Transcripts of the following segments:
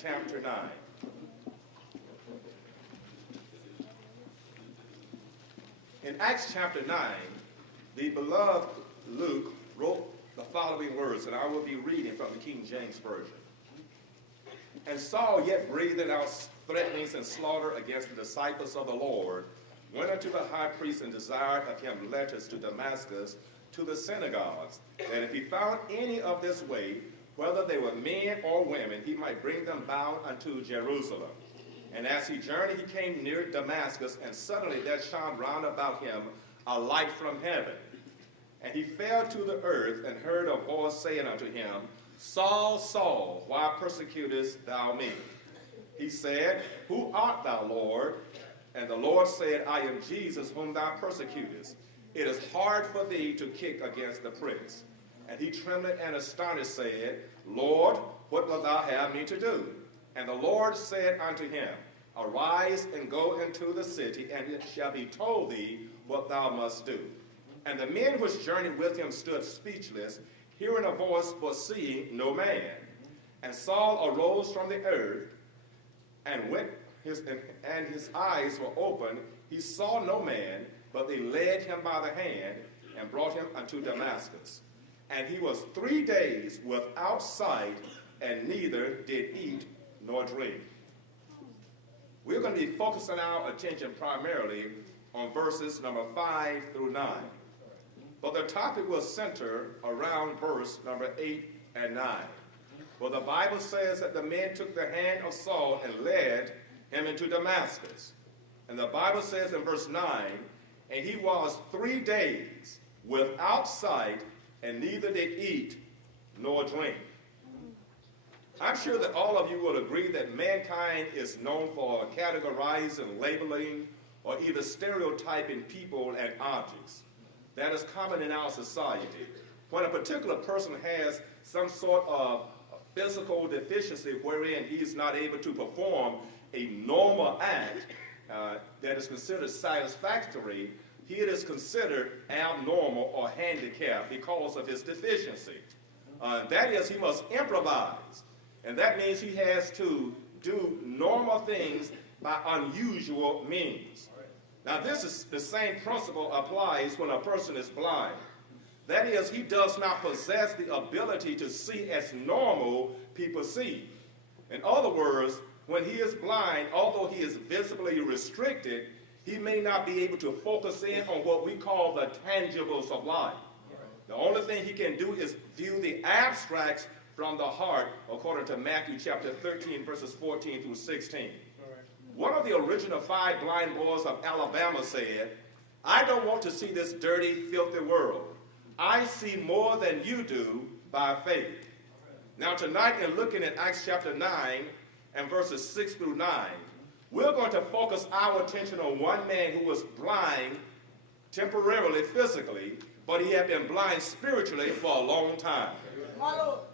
chapter 9. In Acts chapter 9, the beloved Luke wrote the following words, and I will be reading from the King James Version. And Saul, yet breathing out threatenings and slaughter against the disciples of the Lord, went unto the high priest and desired of him letters to Damascus, to the synagogues, that if he found any of this way, whether they were men or women, he might bring them bound unto Jerusalem. And as he journeyed, he came near Damascus, and suddenly there shone round about him a light from heaven. And he fell to the earth, and heard a voice saying unto him, Saul, Saul, why persecutest thou me? He said, Who art thou, Lord? And the Lord said, I am Jesus, whom thou persecutest. It is hard for thee to kick against the pricks. And he trembled and astonished said, Lord, what wilt thou have me to do? And the Lord said unto him, Arise and go into the city, and it shall be told thee what thou must do. And the men which journeyed with him stood speechless, hearing a voice, but seeing no man. And Saul arose from the earth, and his eyes were opened. He saw no man, but they led him by the hand, and brought him unto Damascus. And he was 3 days without sight, and neither did eat nor drink. We're going to be focusing our attention primarily on verses number 5 through 9. But the topic will center around verse number 8 and 9. Well, the Bible says that the men took the hand of Saul and led him into Damascus. And the Bible says in verse 9, and he was 3 days without sight, and neither did eat nor drink. I'm sure that all of you will agree that mankind is known for categorizing, labeling, or either stereotyping people and objects. That is common in our society. When a particular person has some sort of physical deficiency wherein he is not able to perform a normal act that is considered satisfactory, he is considered abnormal or handicapped because of his deficiency. That is, he must improvise. And that means he has to do normal things by unusual means. Now, this is the same principle applies when a person is blind. That is, he does not possess the ability to see as normal people see. In other words, when he is blind, although he is visibly restricted, he may not be able to focus in on what we call the tangibles of life. The only thing he can do is view the abstracts from the heart, according to Matthew chapter 13, verses 14 through 16. One of the original 5 blind boys of Alabama said, I don't want to see this dirty, filthy world. I see more than you do by faith. Now tonight, in looking at Acts chapter 9 and verses 6 through 9, we're going to focus our attention on one man who was blind temporarily, physically, but he had been blind spiritually for a long time.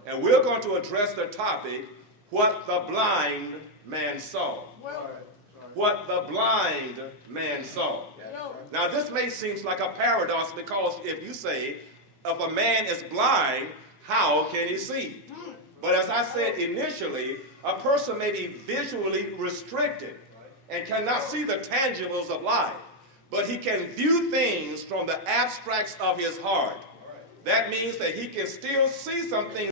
And we're going to address the topic, what the blind man saw. What the blind man saw. Now, this may seem like a paradox because if you say, if a man is blind, how can he see? But as I said initially, a person may be visually restricted and cannot see the tangibles of life, but he can view things from the abstracts of his heart. That means that he can still see some things